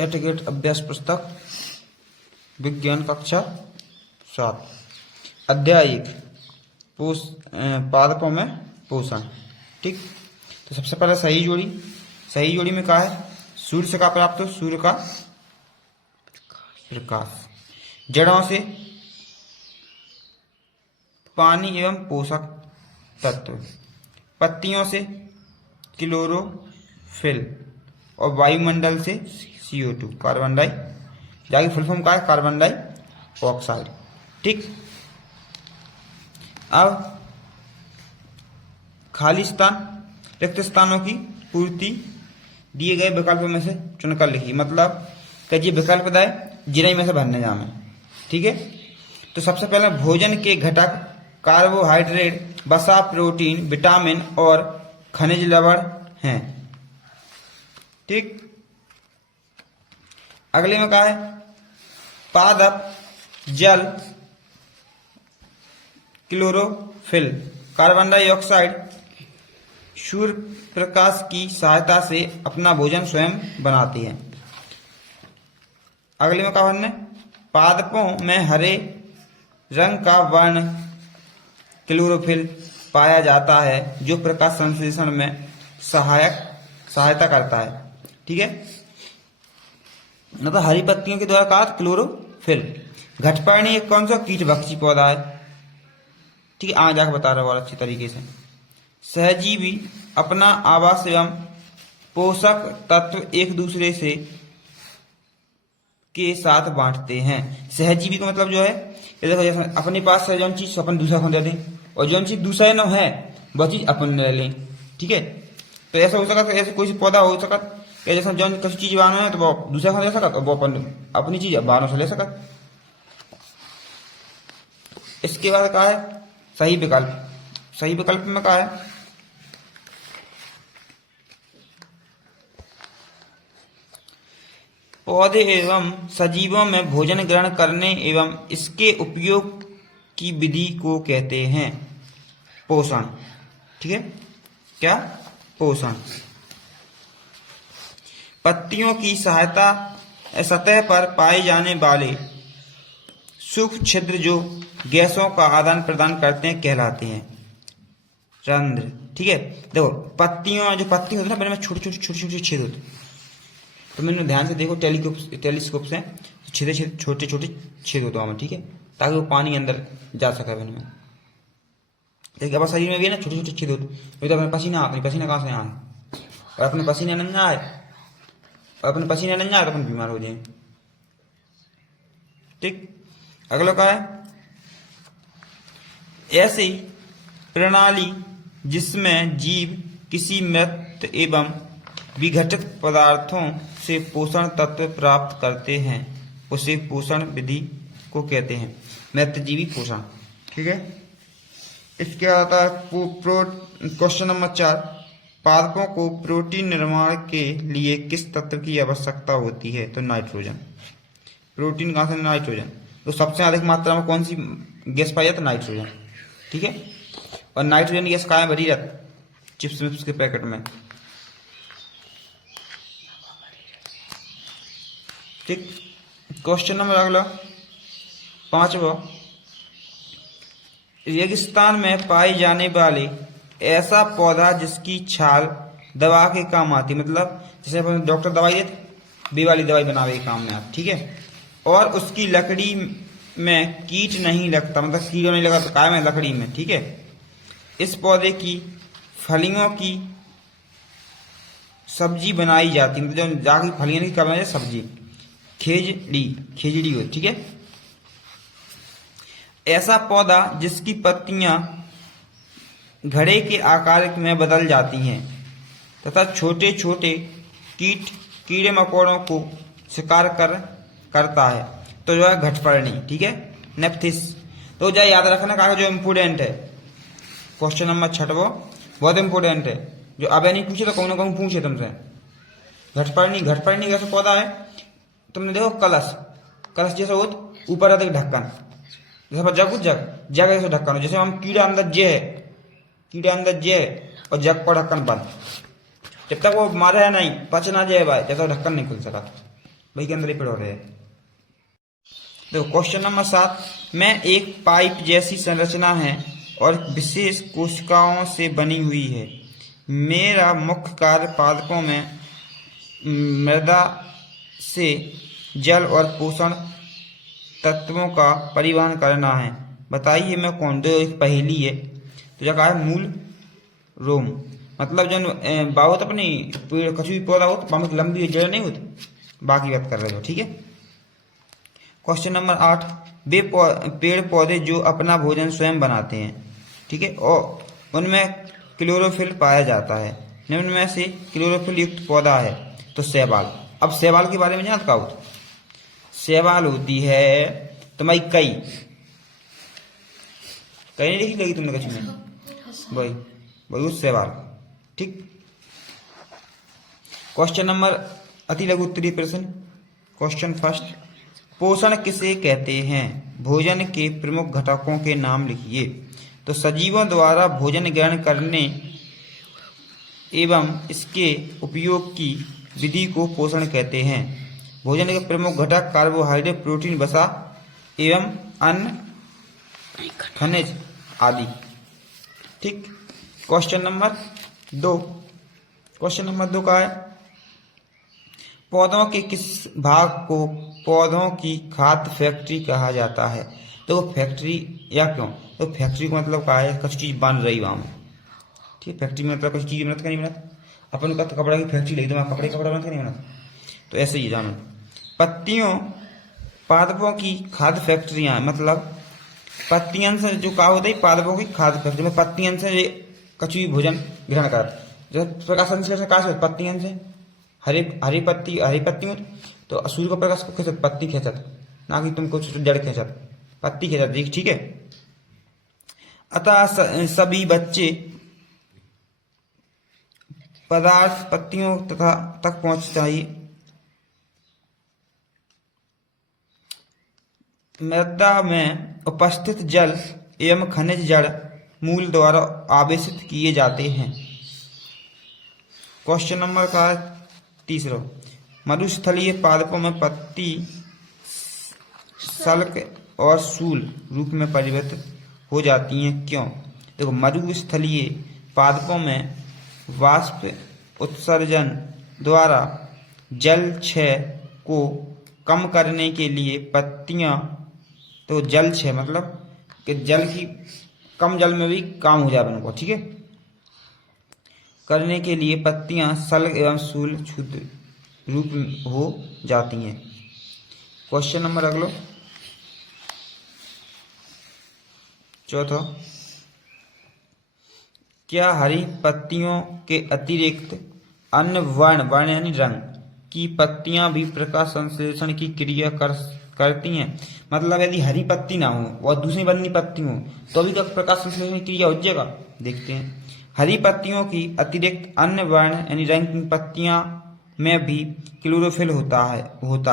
Etiquette अभ्यास पुस्तक विज्ञान कक्षा 7 अध्याय 1 पादपों में पोषण। ठीक, तो सबसे पहले सही जोड़ी में क्या है? सूर्य से क्या प्राप्त हो? सूर्य का प्रकाश। जड़ों से पानी एवं पोषक तत्व। पत्तियों से क्लोरोफिल और वायुमंडल से CO2 carbon die full form का है कार्बन डाइऑक्साइड। ठीक, अब खाली स्थान रिक्त स्थानों की पूर्ति दिए गए विकल्प में से चुनकर लिखिए। मतलब कि विकल्प दाए जिन्हें में से भरने जामे। ठीक है, तो सबसे पहले भोजन के घटक कार्बोहाइड्रेट, वसा, प्रोटीन, विटामिन और खनिज लवण हैं। ठीक, अगले में क्या है? पादप जल, chlorophyll, carbon dioxide, Surya Prakash की सहायता से अपना भोजन स्वयं बनाती है। अगले में क्या बनने? पादपों में हरे रंग का वर्ण क्लोरोफिल पाया जाता है जो प्रकाश संश्लेषण में सहायता करता है। ठीक है, मतलब हरी पत्तियों के द्वारा कहा क्लोरोफिल। घटपर्णी एक कौन सा कीटभक्षी पौधा है? ठीक है, आगे जाकर बता रहा हूँ और अच्छी तरीके से। सहजीवी अपना आवास एवं पोषक तत्व एक दूसरे से के साथ बांटते हैं। सहजीवी का मतलब जो है, ये देखो जैसे अपने पास है जो चीज अपन दूसरा को दे दें और जो चीज दूसरा न है वह चीज अपन ले लें। ठीक है, तो ऐसा हो सकता, ऐसे कोई पौधा हो सकता कि जैसा जो किसी चीज बानो है तो वो दूसरा को ले सकता, तो वो अपन अपनी चीज बानो से ले सकता। इसके बाद क्या है? सही विकल्प। सही विकल्प में क्या है? पौधे एवं सजीवों में भोजन ग्रहण करने एवं इसके उपयोग की विधि को कहते हैं पोषण। ठीक है, क्या? पोषण। पत्तियों की सतह पर पाए जाने वाले सूक्ष्म छिद्र जो गैसों का आदान प्रदान करते हैं कहलाते हैं रंध्र। ठीक है, देखो पत्तियां जो पत्ती होती है ना, में छोटे छोटे छेद होते हैं। तो मैंने ध्यान से देखो टेलीस्कोप से छोटे छोटे छेद होते हैं। ठीक है, ताकि वो पानी अंदर जा सके में। लेकिन अब शरीर में भी है ना छोटे छोटे छेद होते, तो अपने पसीना कहाँ से आए? और अपने पसीने नहीं आए तो अपन बीमार हो जाए। ठीक, अगला क्या है? ऐसी प्रणाली जिसमें जीव किसी मृत एवं विघटित पदार्थों से पोषण तत्व प्राप्त करते हैं उसे पोषण विधि को कहते हैं मृतजीवी पोषण। ठीक है, इसके आता है क्वेश्चन नंबर 4। पादपों को प्रोटीन निर्माण के लिए किस तत्व की आवश्यकता होती है? तो नाइट्रोजन। प्रोटीन कहाँ से? नाइट्रोजन। तो सबसे अधिक मात्रा में कौन सी गैस पाई जाती है? नाइट्रोजन। ठीक है, और नाइट्रोजन गैस कहाँ भरी रहती? चिप्स विप्स के पैकेट में। ठीक, क्वेश्चन नंबर अगला 5वां। रेगिस्तान में पाई जाने वाले ऐसा पौधा जिसकी छाल दवा के काम आती, मतलब जैसे अपन डॉक्टर दवाई देते, बी वाली दवाई बनावे के काम में आती। ठीक है, और उसकी लकड़ी में कीट नहीं लगता, मतलब कीड़ा नहीं लगा तो काय में लकड़ी में। ठीक है, इस पौधे की फलियों की सब्जी बनाई जाती, मतलब जो जाके फलियों की बनाई सब्जी खेजड़ी हो। ठीक है, ऐसा पौधा जिसकी पत्तियां घड़े के आकार में बदल जाती हैं तथा छोटे छोटे कीड़े मकोड़ों को शिकार करता है, तो जो है घटपर्णी। ठीक है, नेप्थिस। तो जो याद रखना का जो इम्पोर्टेंट है क्वेश्चन नंबर 6वां बहुत इम्पोर्टेंट है, जो अब नहीं पूछे तो कौन कौन पूछे तुमसे। घटपर्णी कैसा पौधा है? तुमने देखो कलश जैसा हो, ऊपर अधिक ढक्कन, जैसे जग जैसे ढक्कन हो, जैसे हम कीड़ा अंदर जे है और जग पर ढक्कन बंद। जब तक वो मारे नहीं पच ना जाए भाई, जब तक ढक्कन नहीं खुल सका। भाई के अंदर ही पढ़ो रहे। देखो क्वेश्चन नंबर 7, में एक पाइप जैसी संरचना है और विशेष कोशिकाओं से बनी हुई है। मेरा मुख्य कार्य पादपों में मृदा से जल और पोषण तत्वों का परिवहन करना है। बताइए मैं कौन। दो एक पहेली है तो जगह है मूल रोम, मतलब जो बावत अपनी पेड़ कछु भी पौधा हो तो पाम लंबी जड़ नहीं होती, बाकी बात कर रहे हो। ठीक है। क्वेश्चन नंबर 8, वे पेड़ पौधे जो अपना भोजन स्वयं बनाते हैं, ठीक है, और उनमें क्लोरोफिल पाया जाता है। निम्न में से क्लोरोफिल युक्त पौधा है तो शैवाल। अब शैवाल के बारे में जानते का? शैवाल होती है तुम्हारी कई नहीं लिखी लगी तुमने कछ में भाई वो शैवाल। ठीक। क्वेश्चन नंबर अति लघु उत्तरीय प्रश्न। क्वेश्चन फर्स्ट, पोषण किसे कहते हैं? भोजन के प्रमुख घटकों के नाम लिखिए। तो सजीवों द्वारा भोजन ग्रहण करने एवं इसके उपयोग की विधि को पोषण कहते हैं। भोजन के प्रमुख घटक कार्बोहाइड्रेट, प्रोटीन, वसा एवं अन्न, खनिज आदि। ठीक। क्वेश्चन नंबर 2, क्वेश्चन नंबर 2 का है, पौधों के किस भाग को पौधों की खाद्य फैक्ट्री कहा जाता है? तो फैक्ट्री या क्यों? तो फैक्ट्री का मतलब क्या है? कुछ चीज बन रही वहां में। ठीक। फैक्ट्री में मतलब कुछ चीज बनत का नहीं बनत। अपन का तो कपड़ा की फैक्ट्री लगी तो कपड़े कपड़ा बनत का नहीं बनत। तो ऐसे ही जानो। पत्तियों पादपों की खाद्य फैक्ट्रियां, मतलब पत्तियों से जो कहा होता है पादपों की खाद्य फैक्ट्री में पत्तियों से कछु भी भोजन ग्रहण कर, जैसे प्रकाश संश्लेषण कहा से पत्तियों से हरी पत्ती हो तो सूर्य का प्रकाश को खींचत, पत्ती खींचत, ना कि तुमको जड़ खींचत, पत्ती खींचत। ठीक है। अतः सभी बच्चे पदार्थ पत्तियों तथा तक पहुंच चाहिए। मृदा में उपस्थित जल एवं खनिज जड़ मूल द्वारा आवेशित किए जाते हैं। क्वेश्चन नंबर का 3, मरुस्थलीय पादपों में पत्ती सल्क और सूल रूप में परिवर्तित हो जाती हैं, क्यों? देखो मरुस्थलीय पादपों में वाष्प उत्सर्जन द्वारा जल क्षय को कम करने के लिए पत्तियां, तो जल क्षय मतलब कि जल की कम जल में भी काम हो जाए उनको, ठीक है, करने के लिए पत्तियां सल्क एवं सूल क्षुद्र रूप हो जाती हैं। क्वेश्चन नंबर अगलो 4, क्या हरी पत्तियों के अतिरिक्त अन्य वर्ण यानी रंग की पत्तियां भी प्रकाश संश्लेषण की क्रिया करती हैं? मतलब यदि हरी पत्ती ना हो और दूसरी बननी पत्ती हो तो भी प्रकाश संश्लेषण की क्रिया हो जाएगा। देखते हैं। हरी पत्तियों की अतिरिक्त अन्य वर्ण यानी रंग की पत्तियां में भी क्लोरोफिल होता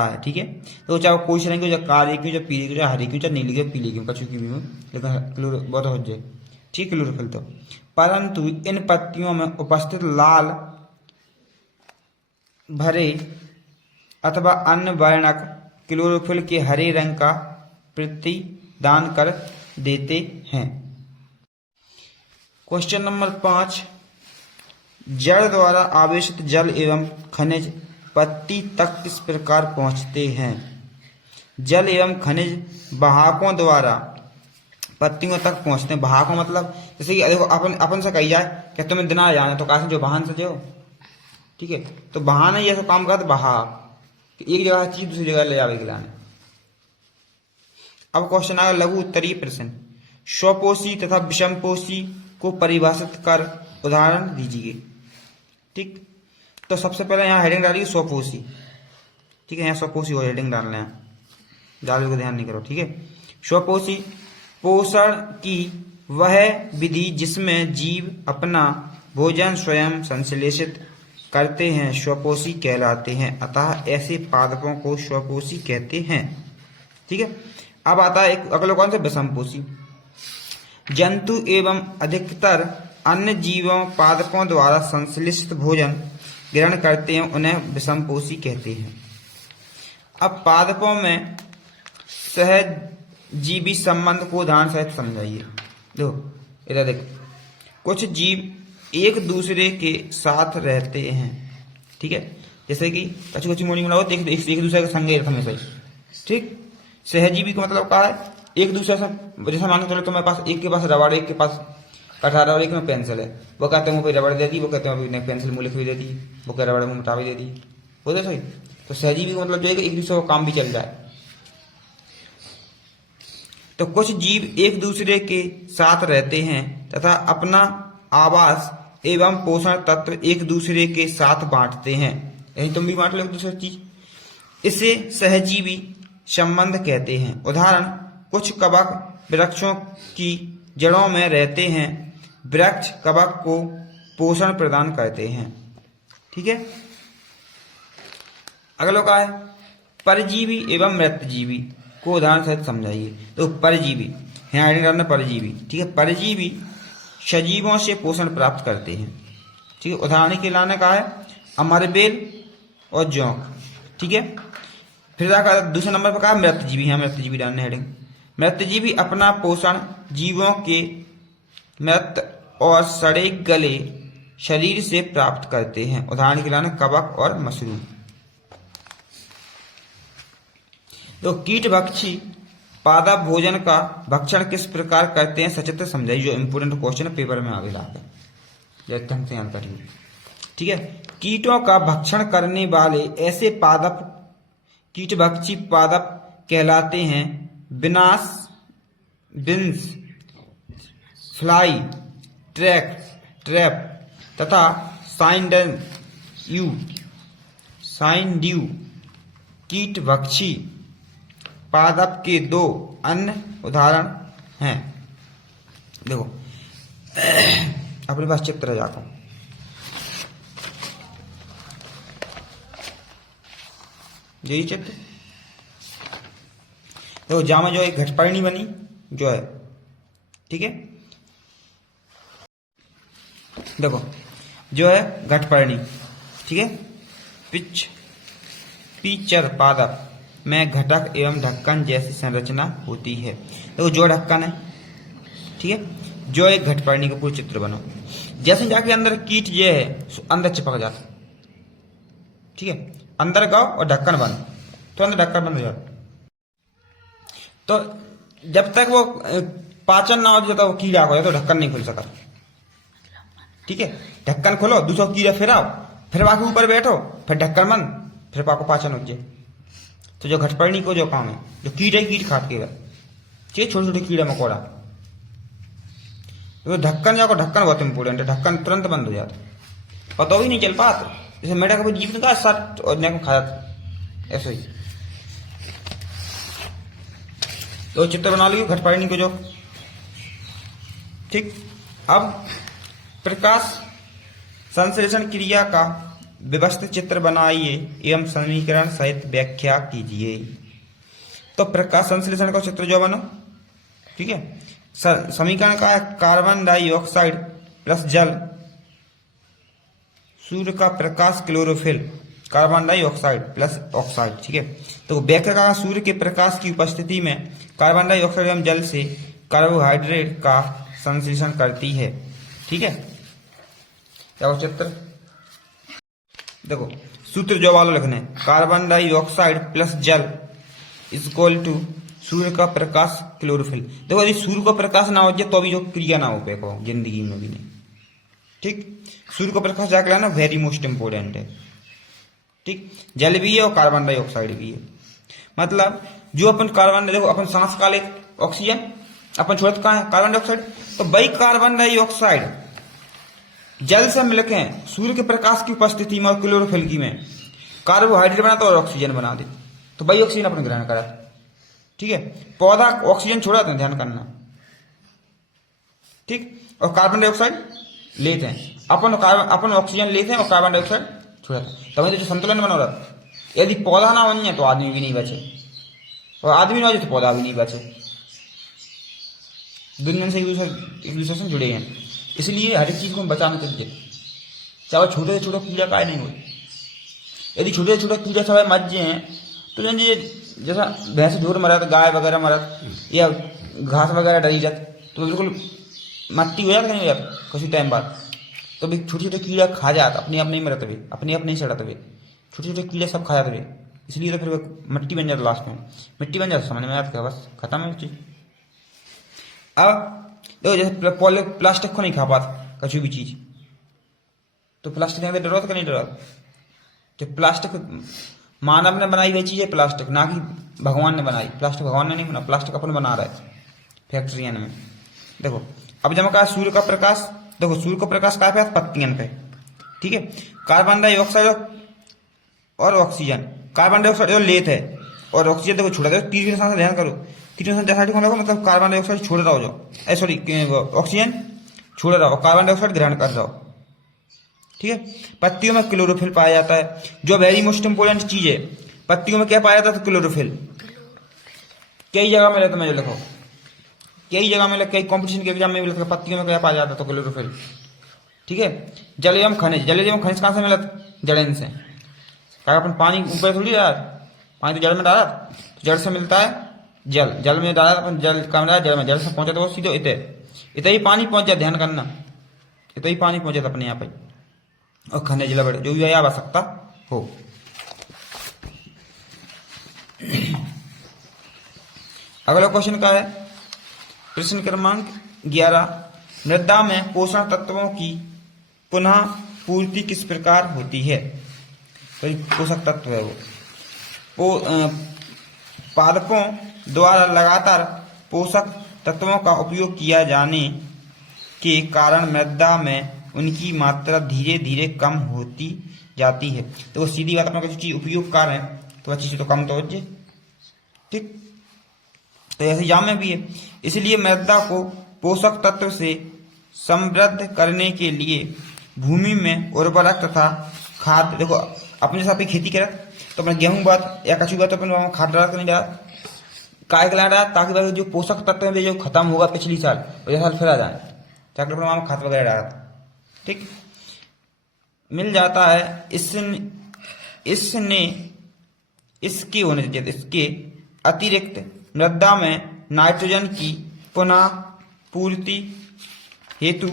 है। ठीक है। तो चाहे कोई से रंग हो, चाहे काले की, चाहे पीले की, चाहे हरी की, चाहे नीली की, पीले की, कछु की भी हो, लेकिन क्लोरो बहुत हो जाए। ठीक, क्लोरोफिल तो। परंतु इन पत्तियों में उपस्थित लाल भरे अथवा अन्य वर्णक क्लोरोफिल के हरे रंग का प्रतिदान कर देते हैं। क्वेश्चन नंबर 5, जड़ द्वारा आवेशित जल एवं खनिज पत्ती तक किस प्रकार पहुंचते हैं? जल एवं खनिज वाहकों द्वारा पत्तियों तक पहुंचते हैं। वाहकों मतलब जैसे कि देखो अपन से कही जाए कि तुम्हें दिना जाना तो कहा जो वाहन से जाओ, ठीक है, तो वाहन ही ऐसा काम करता वाहक, एक जगह चीज दूसरी जगह ले जावे के लाने। अब क्वेश्चन आया लघु उत्तरीय प्रश्न। स्वपोषी तथा विषमपोषी को परिभाषित कर उदाहरण दीजिए। ठीक, तो सबसे पहले यहाँ हेडिंग डालिए स्वपोषी। ठीक है, यहाँ स्वपोषी और हेडिंग डालना है, ज्यादा को ध्यान नहीं करो। ठीक है। स्वपोषी पोषण की वह विधि जिसमें जीव अपना भोजन स्वयं संश्लेषित करते हैं स्वपोषी कहलाते हैं। अतः ऐसे पादपों को स्वपोषी कहते हैं। ठीक है। अब आता है एक अगला कौन सा? विषमपोषी। जंतु एवं अधिकतर अन्य जीवों पादपों द्वारा संश्लेषित भोजन ग्रहण करते हैं, उन्हें विषमपोषी कहते हैं। अब पादपों में सहजीवी संबंध को उदाहरण सहित समझाइए। देखो इधर देख, कुछ जीव एक दूसरे के साथ रहते हैं, ठीक है, जैसे कि कछु कछु मोनी बनाओ देख एक दूसरे के संग हमेशा ही, ठीक। सहजीवी का मतलब क्या है, एक दूसरे से, जैसे मान के चलो तुम्हारे पास एक के पास रबड़, एक के पास कटारा और एक में पेंसिल है, वो कहते हैं मुझे रबड़ दे दी, वो कहते हैं पेंसिल मुँह लिख भी दे दी, वो कह रबड़ मुँह मिटा भी दे दी, बोलते सही। तो सहजीवी का मतलब जो है कि एक दूसरे का काम भी चल जाए। तो कुछ जीव एक दूसरे के साथ रहते हैं तथा अपना आवास एवं पोषण तत्व एक दूसरे के साथ बांटते हैं, यही तुम भी बांट लो एक दूसरे चीज, इसे सहजीवी संबंध कहते हैं। उदाहरण, कुछ कवक वृक्षों की जड़ों में रहते हैं, वृक्ष कवक को पोषण प्रदान करते हैं, ठीक है। अगला क्या है, परजीवी एवं मृतजीवी को उदाहरण सहित समझाइए। तो परजीवी है परजीवी, ठीक है, परजीवी सजीवों से पोषण प्राप्त करते हैं, ठीक है। उदाहरण के लाने का है अमरबेल और जोंक, ठीक है। फिर दूसरे नंबर पर कहा मृतजीवी है, मृतजीवी डालने हेडिंग। मृतजीवी अपना पोषण जीवों के मृत और सड़े गले शरीर से प्राप्त करते हैं, उदाहरण के लाने कवक और मशरूम। तो कीट भक्षी पादप भोजन का भक्षण किस प्रकार करते हैं सचित्र समझाइए, जो इंपोर्टेंट क्वेश्चन पेपर में आवेला है, ढंग से याद करिए, ठीक है। कीटों का भक्षण करने वाले ऐसे पादप कीट भक्षी पादप कहलाते हैं विनाश, बिन्स, फ्लाई, ट्रैप तथा साइंड्यू। कीट भक्षी पादप के दो अन्य उदाहरण हैं, देखो अपने पास चित्र जाता हूं, यही चित्र देखो, जामा जो एक घटपर्णी बनी जो है, ठीक है, देखो जो है घटपर्णी, ठीक है। पिचर पादप में घटक एवं ढक्कन जैसी संरचना होती है, देखो जो ढक्कन है, ठीक है, जो एक घटपर्णी का पूरा चित्र बनो, जैसे जाके अंदर कीट ये है अंदर चिपक जाता, ठीक है, अंदर गाओ और ढक्कन बंद, तो अंदर ढक्कन बंद हो जाता। तो जब तक वो पाचन ना हो जाता वो कीड़ा हो जाता तो ढक्कन नहीं खुल सका, ठीक है। ढक्कन खोलो, दूसरा कीड़ा फिर आओ, फिर बाकी ऊपर बैठो, फिर ढक्कन बंद, फिर पाको पाचन हो जाए। तो जो घटपर्णी को जो काम है, जो कीट है कीट खाटेगा, ठीक है, छोटे छोटे कीड़ा मकोड़ा, तो ढक्कन जाको, ढक्कन बहुत इंपोर्टेंट है, ढक्कन तुरंत बंद हो जाता, पता भी नहीं चल पाता, जैसे मेढक का जीव निकाल सट और ने को खा जाता, ऐसे ही। तो चित्र बना लीजिए घटपर्णी को जो, ठीक। अब प्रकाश संश्लेषण क्रिया का व्यवस्थित चित्र बनाइए एवं समीकरण सहित व्याख्या कीजिए। तो प्रकाश संश्लेषण का चित्र जो बनो, ठीक है, समीकरण का है कार्बन डाइऑक्साइड प्लस जल, सूर्य का प्रकाश chlorophyll, carbon dioxide plus oxide, ठीक है। तो व्याख्या का सूर्य के प्रकाश की उपस्थिति में कार्बन डाइऑक्साइड एवं जल से कार्बोहाइड्रेट का संश्लेषण करती है, ठीक है। क्या वो चित्र देखो, सूत्र जो वालों लिखने, कार्बन डाइऑक्साइड प्लस जल इक्वल टू सूर्य का प्रकाश क्लोरोफिल। देखो यदि सूर्य का प्रकाश ना हो जाए तो अभी जो क्रिया ना हो पाए जिंदगी में भी नहीं, ठीक। सूर्य का प्रकाश जाकर लाना वेरी मोस्ट इंपोर्टेंट है, ठीक। जल भी है और कार्बन डाइऑक्साइड भी है, मतलब जो अपन कार्बन, देखो अपन सांस का ले ऑक्सीजन, अपन छोड़ते कहाँ है कार्बन डाइऑक्साइड, तो वही कार्बन डाइऑक्साइड जल से मिलकर सूर्य के प्रकाश की उपस्थिति में और क्लोरोफिल की में कार्बोहाइड्रेट बनाता और ऑक्सीजन बना दे, तो वही ऑक्सीजन अपन ग्रहण करा, ठीक है। पौधा ऑक्सीजन छोड़ाते हैं, ध्यान करना, ठीक, और कार्बन डाइऑक्साइड लेते हैं, अपन ऑक्सीजन लेते हैं और कार्बन डाइऑक्साइड छोड़ाते हैं, तभी तो जो संतुलन बना रहा है। यदि पौधा ना बन जाए तो आदमी भी नहीं बचे, और आदमी ना हो जाए तो पौधा भी नहीं बचे, दुनिया से एक दूसरे से जुड़े हैं, इसलिए हर एक चीज को बचाना चाहिए, चाहे छोटे से छोटे कीड़ा काय नहीं हो। यदि छोटे से छोटे कीड़ा सब मर जाए तो जन जी जैसा भैंस झूठ मरत, गाय वगैरह मरत या घास वगैरह डली जात तो बिल्कुल मट्टी हो जाता नहीं हो जाता कुछ टाइम बाद, तो भी छोटे छोटे कीड़ा खा जाता, अपने आप नहीं मरत वे, अपने आप नहीं सड़त वे, छोटे छोटे कीड़े सब खा जाते वे, इसलिए तो फिर वो मिट्टी बन जाता, लास्ट में मिट्टी बन जाता, समझ में आता, बस खत्म है चीज। अब देखो जैसे प्लास्टिक को नहीं खा पाता कछु भी चीज, तो प्लास्टिक के अंदर डरो तो नहीं डरो, जो प्लास्टिक मानव ने बनाई हुई चीज है प्लास्टिक, ना कि भगवान ने बनाई, प्लास्टिक भगवान ने नहीं बना, प्लास्टिक अपन बना रहा है फैक्ट्रियन में। देखो अब जब कहा सूर्य का प्रकाश, देखो सूर्य का प्रकाश कहाँ पे आता, पत्तियों पे, ठीक है। कार्बन डाइऑक्साइड और ऑक्सीजन, कार्बन डाइऑक्साइड जो लेत है और ऑक्सीजन देखो छोड़ा, देखो तीसरे सांस ध्यान करो, तीसरे सांस जैसा देखो मतलब कार्बन डाइऑक्साइड छोड़ रहा हो जाओ, सॉरी ऑक्सीजन छोड़ रहा हो, कार्बन डाइऑक्साइड ग्रहण कर रहा हो, ठीक है। पत्तियों में क्लोरोफिल पाया जाता है, जो वेरी मोस्ट इंपोर्टेंट चीज है, पत्तियों में क्या पाया जाता है, तो क्लोरोफिल। कई जगह में रहता, मैं लिखो कई जगह में, कई कॉम्पिटिशन के एग्जाम में भी लगता है, पत्तियों में क्या पाया जाता है, तो क्लोरोफिल, ठीक है। जल एवं खनिज, जल एवं खनिज कहाँ से मिला, जड़न से, क्या अपन पानी ऊपर थोड़ी डाला, पानी तो जल में डाला, तो जल से मिलता है जल, जल में डाला अपन, जल कहाँ डाला, जल में, जल से पहुंचा तो वो सीधे इतना ही पानी पहुंच जाए, ध्यान करना, इतना ही पानी पहुंच जाता अपने यहाँ पे, और खनिज लवण जो भी आवश्यकता हो। अगला क्वेश्चन का है प्रश्न क्रमांक 11, मृदा में पोषण तत्वों की पुनः पूर्ति किस प्रकार होती है। तो पोषक तत्व है वो पादपों द्वारा लगातार पोषक तत्वों का उपयोग किया जाने के कारण मृदा में उनकी मात्रा धीरे धीरे कम होती जाती है। तो वो सीधी बात, अपना किसी चीज उपयोग कर रहे हैं तो अच्छी से तो कम तो हो जाए, ठीक। तो ऐसे एग्जाम में भी है, इसलिए मृदा को पोषक तत्व से समृद्ध करने के लिए भूमि में उर्वरक तथा खाद, देखो अपने साथ खेती करत तो अपना गेहूं बात या कछु बात अपन खाद डाला नहीं डाला, काय कला डाला, ताकि जो पोषक तत्व है जो खत्म होगा पिछली साल वह साल फिर आ जाए, ताकि अपना खाद वगैरह डाला, ठीक, मिल जाता है। इसने इसके होने चाहिए, इसके अतिरिक्त मृदा में नाइट्रोजन की पुनः पूर्ति हेतु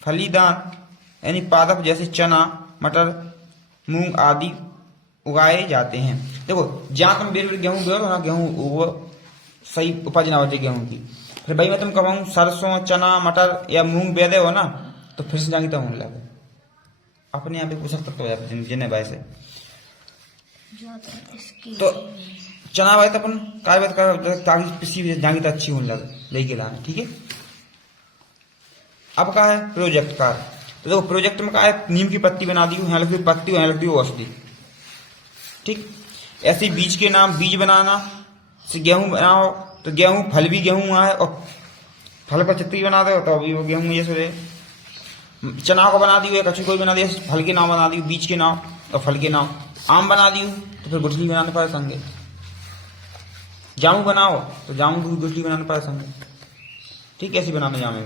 फलीदान यानी पादप जैसे चना, मटर, मूंग आदि उगाए जाते हैं। देखो जहाँ तुम बेर गेहूं बोओ ना, गेहूं वो सही उपज ना होती गेहूं की, फिर भाई मैं तुम कहूँ सरसों, चना, मटर या मूंग बेदे हो ना, तो फिर से जाएंगे तो होने लगे अपने यहाँ पे पोषक तत्व हो जाते जिन्हें भाई से। तो चना भाई तो अपन काय बात कर, ताकि पिसी जाएंगे तो अच्छी होने लगे लेके लाना, ठीक है। अब का है प्रोजेक्ट का, तो देखो प्रोजेक्ट में का है नीम की पत्ती बना दी, यहाँ लिख दी पत्ती, यहाँ लिख दी औषधि, ठीक। ऐसे बीज के नाम, बीज बनाना, गेहूं बनाओ तो गेहूं फल भी गेहूं है, और फल पर चित्ती बना दो तो अभी वो गेहूं जैसे, चना को बना दियो, कछु कोई बना दिया फल के नाम बना दियो, बीज के नाम और फल के नाम, आम बना दियो तो फिर गुठली बनाने पाए संगे, जामुन बनाओ तो जामुन की गुठली बनाने पाए संगे, ठीक, ऐसी बनाने जामे।